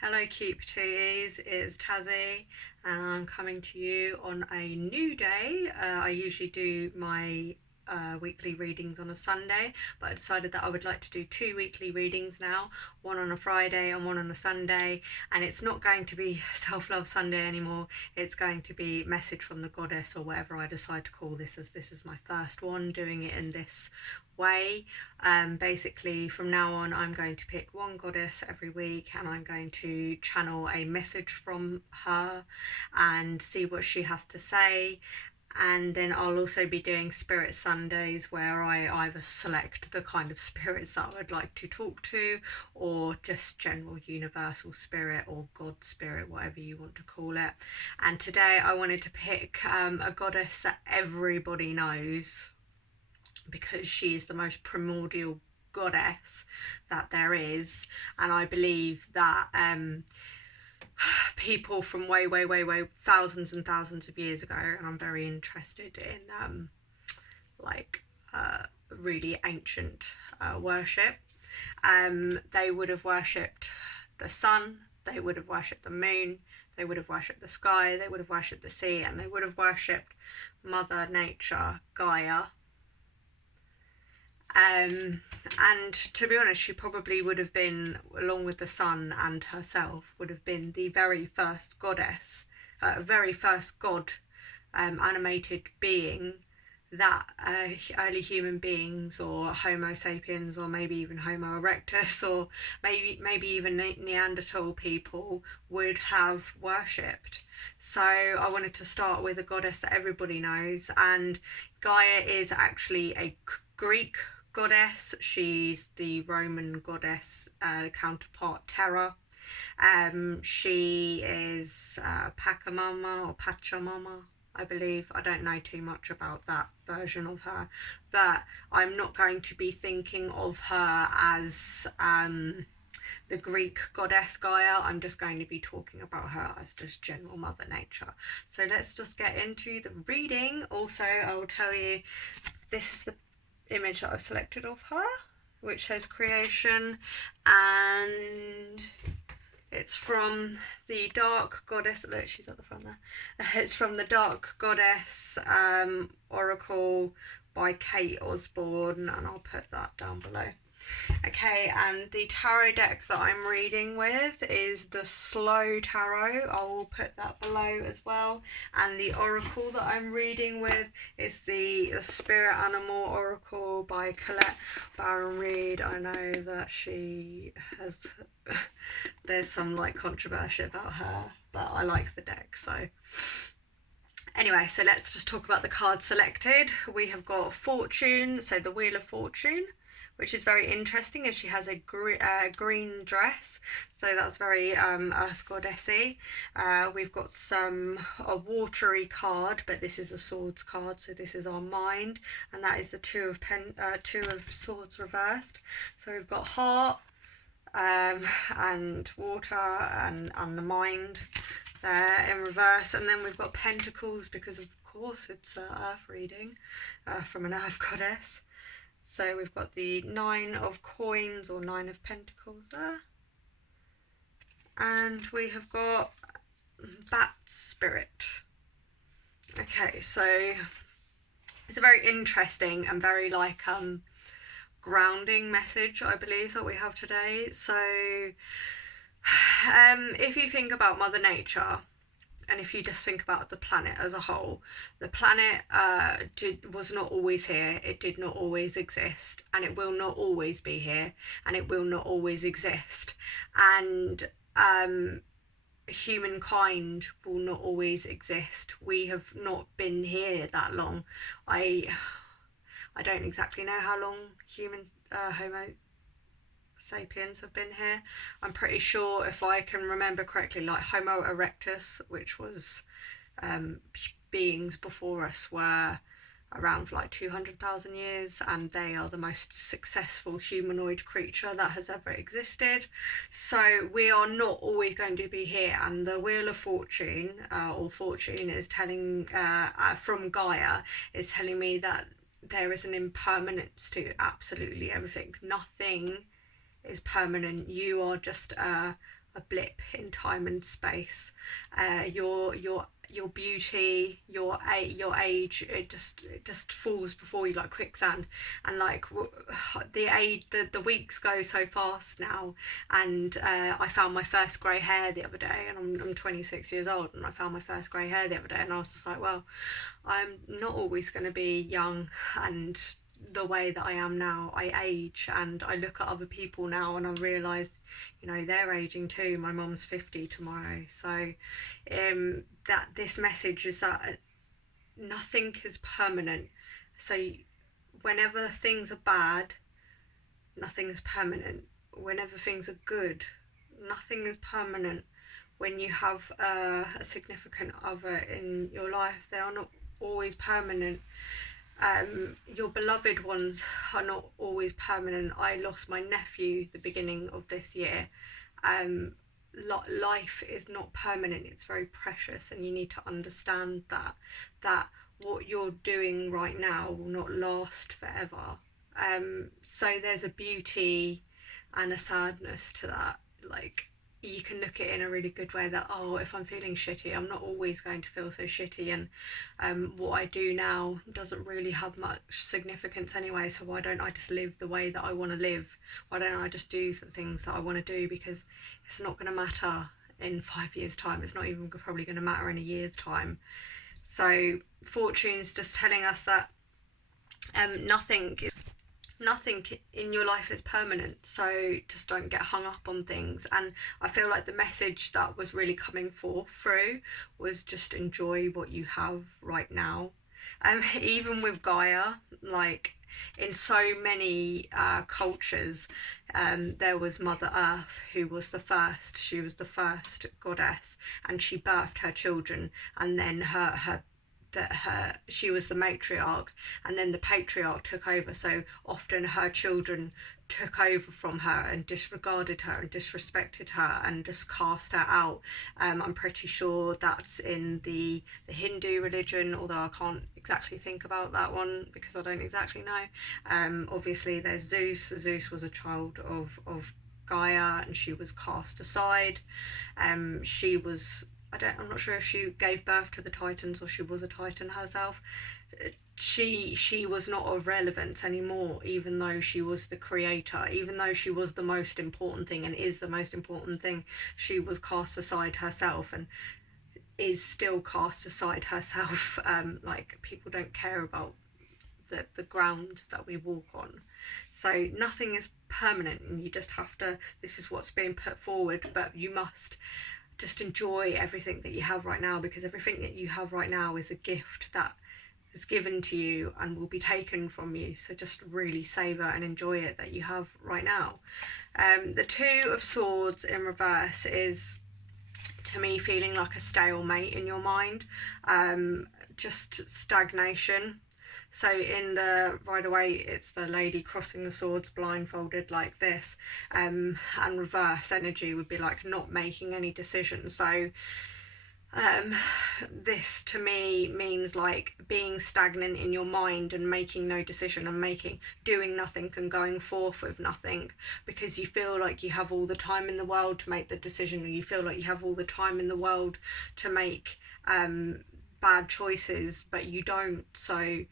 Hello cute patooties, it's Tazzy and I'm coming to you on a new day. I usually do my weekly readings on a Sunday, but I decided that I would like to do two weekly readings now, one on a Friday and one on a Sunday, and it's not going to be Self-Love Sunday anymore. It's going to be Message from the Goddess, or whatever I decide to call this, as this is my first one doing it in this way. Basically from now on I'm going to pick one goddess every week and I'm going to channel a message from her and see what she has to say. And then I'll also be doing Spirit Sundays, where I either select the kind of spirits that I would like to talk to, or just general universal spirit or God spirit, whatever you want to call it. And today I wanted to pick a goddess that everybody knows, because she is the most primordial goddess that there is. And I believe that people from way thousands and thousands of years ago, and I'm very interested in really ancient worship, they would have worshipped the sun, they would have worshipped the moon, they would have worshipped the sky, they would have worshipped the sea, and they would have worshipped Mother Nature, Gaia. And to be honest, she probably would have been, along with the sun and herself, would have been the very first goddess, very first god, animated being that early human beings, or Homo sapiens, or maybe even Homo erectus, or maybe even Neanderthal people would have worshipped. So I wanted to start with a goddess that everybody knows, and Gaia is actually a Greek goddess. She's the Roman goddess counterpart Terra. She is Pachamama or Pachamama, I believe. I don't know too much about that version of her, but I'm not going to be thinking of her as the Greek goddess Gaia. I'm just going to be talking about her as just general Mother Nature. So let's just get into the reading. Also, I will tell you, this is the image that I've selected of her, which says creation, and it's from the Dark Goddess. Look, she's at the front there. It's from the Dark Goddess Oracle by Kate Osborne, and I'll put that down below. Okay, and the tarot deck that I'm reading with is the Slow Tarot. I will put that below as well. And the oracle that I'm reading with is the Spirit Animal Oracle by Colette Baron Reed. I know that she has there's some controversy about her, but I like the deck. So anyway, so let's just talk about the cards selected. We have got Fortune, so the Wheel of Fortune, which is very interesting, as she has a green dress, so that's very earth goddessy. We've got a watery card, but this is a swords card, so this is our mind, and that is the two of swords reversed. So we've got heart and water and the mind there in reverse, and then we've got pentacles, because of course it's earth reading from an earth goddess. So we've got the 9 of coins, or 9 of pentacles there. And we have got bat spirit. Okay, so it's a very interesting and very grounding message, I believe, that we have today. So if you think about Mother Nature, and if you just think about the planet as a whole, the planet was not always here, it did not always exist, and it will not always be here, and it will not always exist. And humankind will not always exist. We have not been here that long. I don't exactly know how long humans, Homo sapiens, have been here. I'm pretty sure, if I can remember correctly, Homo erectus, which was beings before us, were around for 200,000 years, and they are the most successful humanoid creature that has ever existed. So we are not always going to be here, and the Wheel of Fortune, or Fortune, is telling from Gaia, is telling me that there is an impermanence to absolutely everything. Nothing is permanent. You are just a a blip in time and space. Your beauty, your age, it just falls before you like quicksand. And like the weeks go so fast now. And I found my first grey hair the other day, and I'm 26 years old, and I found my first grey hair the other day, and I was just like, well, I'm not always going to be young and the way that I am now. I age, and I look at other people now and I realise, they're aging too. My mum's 50 tomorrow. So that this message is that nothing is permanent. So whenever things are bad, nothing is permanent. Whenever things are good, nothing is permanent. When you have a significant other in your life, they are not always permanent. Your beloved ones are not always permanent. I lost my nephew the beginning of this year. Life is not permanent. It's very precious, and you need to understand that what you're doing right now will not last forever. So there's a beauty and a sadness to that. Like, you can look at it in a really good way that, if I'm feeling shitty, I'm not always going to feel so shitty, and what I do now doesn't really have much significance anyway, so why don't I just live the way that I want to live? Why don't I just do the things that I want to do? Because it's not going to matter in 5 years' time. It's not even probably going to matter in a year's time. So fortune is just telling us that nothing in your life is permanent, so just don't get hung up on things. And I feel like the message that was really coming through was just enjoy what you have right now. Even with Gaia, like in so many cultures, there was Mother Earth, who was the first. She was the first goddess, and she birthed her children, and then she was the matriarch, and then the patriarch took over. So often her children took over from her and disregarded her and disrespected her and just cast her out. I'm pretty sure that's in the Hindu religion, although I can't exactly think about that one because I don't exactly know. Obviously there's Zeus. Zeus was a child of Gaia, and she was cast aside. I'm not sure if she gave birth to the Titans or she was a Titan herself. She was not of relevance anymore, even though she was the creator, even though she was the most important thing and is the most important thing. She was cast aside herself and is still cast aside herself. Like, people don't care about the ground that we walk on. So nothing is permanent, and you just have to, this is what's being put forward, but you must just enjoy everything that you have right now, because everything that you have right now is a gift that is given to you and will be taken from you. So just really savour and enjoy it that you have right now. The Two of Swords in reverse is, to me, feeling like a stalemate in your mind, just stagnation. So in the Rider Waite, it's the lady crossing the swords blindfolded like this, and reverse energy would be like not making any decisions. So this to me means like being stagnant in your mind and making no decision and doing nothing and going forth with nothing, because you feel like you have all the time in the world to make the decision, and you feel like you have all the time in the world to make bad choices, but you don't. So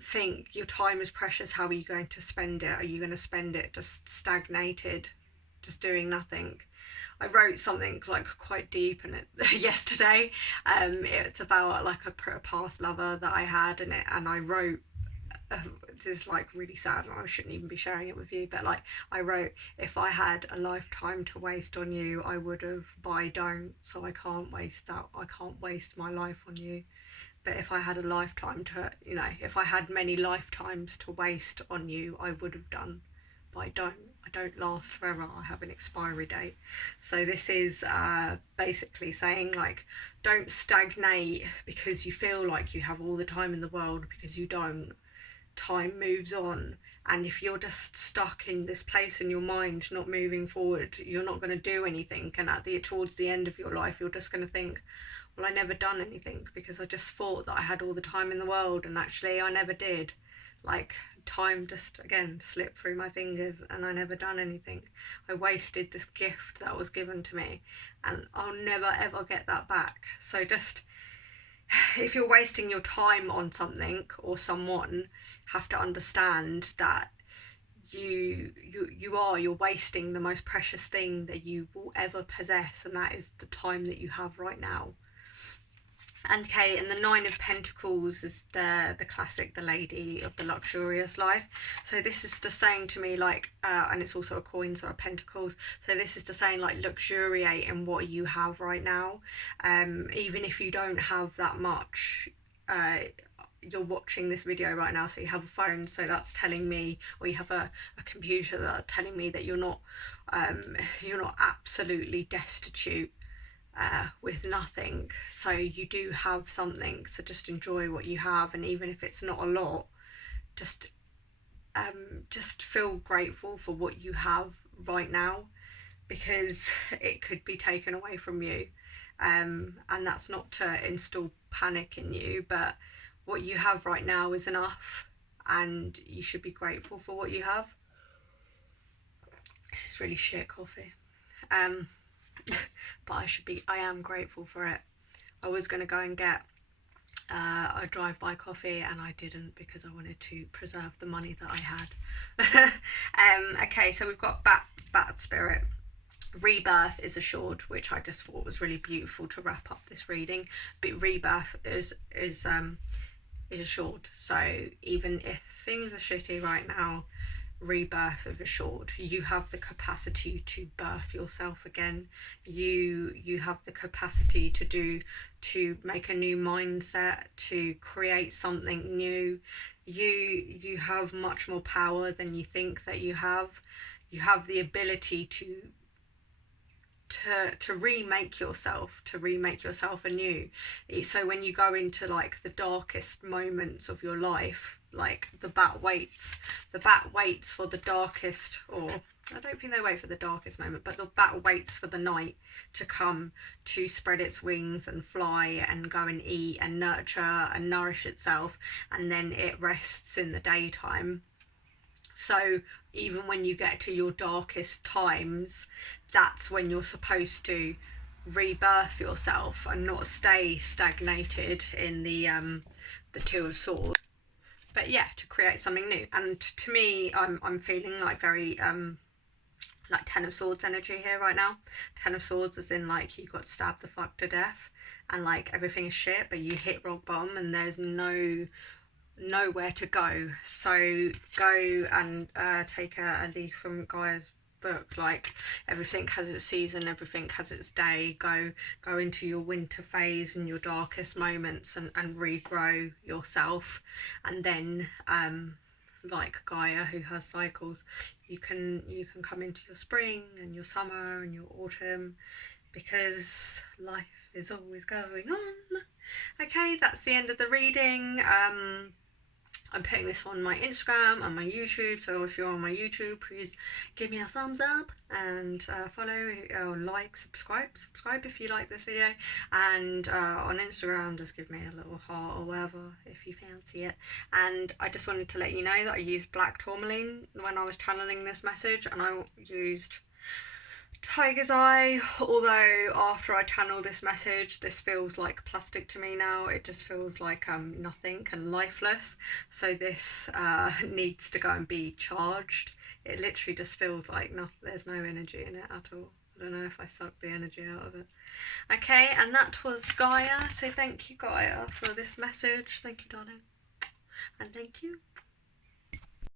think your time is precious. How are you going to spend it? Are you going to spend it just stagnated, just doing nothing? I wrote something like quite deep in it yesterday. It's about like a past lover that I had, and I wrote, this is like really sad and I shouldn't even be sharing it with you, but like I wrote, if I had a lifetime to waste on you, I would have, but I don't, so I can't waste my life on you. But if I had a lifetime to, if I had many lifetimes to waste on you, I would have done, but I don't. I don't last forever. I have an expiry date. So this is basically saying, like, don't stagnate because you feel like you have all the time in the world, because you don't. Time moves on, and if you're just stuck in this place in your mind, not moving forward, you're not going to do anything. And towards the end of your life, you're just going to think, well, I never done anything because I just thought that I had all the time in the world, and actually I never did. Like, time just again slipped through my fingers and I never done anything. I wasted this gift that was given to me, and I'll never ever get that back. So just, if you're wasting your time on something or someone, have to understand that you're wasting the most precious thing that you will ever possess, and that is the time that you have right now. And okay, and the Nine of Pentacles is the classic, the lady of the luxurious life. So this is just saying to me, like, and it's also a coin, so a pentacles. So this is just saying, like, luxuriate in what you have right now. Even if you don't have that much, you're watching this video right now, so you have a phone, so that's telling me, or you have a computer that's telling me that you're not absolutely destitute. With nothing, so you do have something, so just enjoy what you have, and even if it's not a lot, just feel grateful for what you have right now, because it could be taken away from you, and that's not to instill panic in you, but what you have right now is enough, and you should be grateful for what you have. This is really shit coffee. But I am grateful for it. I was going to go and get a drive-by coffee, and I didn't, because I wanted to preserve the money that I had. Okay, so we've got bat spirit. Rebirth is assured, which I just thought was really beautiful to wrap up this reading. But rebirth is assured. So even if things are shitty right now, rebirth is assured. You have the capacity to birth yourself again. You have the capacity to make a new mindset, to create something new. You have much more power than you think that you have. You have the ability to remake yourself anew. So when you go into, like, the darkest moments of your life, like, the bat waits for the darkest, or I don't think they wait for the darkest moment, but the bat waits for the night to come to spread its wings and fly and go and eat and nurture and nourish itself, and then it rests in the daytime. So even when you get to your darkest times, that's when you're supposed to rebirth yourself and not stay stagnated in the Two of Swords. But yeah, to create something new. And to me, I'm feeling like very like Ten of Swords energy here right now. Ten of Swords is in, like, you got stabbed the fuck to death, and, like, everything is shit, but you hit rock bottom and there's nowhere to go. So go and take a leaf from Gaia's book. Like, everything has its season, everything has its day. Go into your winter phase and your darkest moments and regrow yourself, and then like Gaia, who has cycles, you can come into your spring and your summer and your autumn, because life is always going on. Okay, that's the end of the reading. I'm putting this on my Instagram and my YouTube, so if you're on my YouTube, please give me a thumbs up and follow, or like, subscribe if you like this video, and on Instagram just give me a little heart or whatever if you fancy it. And I just wanted to let you know that I used black tourmaline when I was channeling this message, and I used Tiger's Eye, although after I channel this message, this feels like plastic to me now. It just feels like nothing and lifeless, so this needs to go and be charged. It literally just feels like there's no energy in it at all. I don't know if I sucked the energy out of it. Okay, and that was Gaia, so thank you, Gaia, for this message. Thank you, darling, and thank you.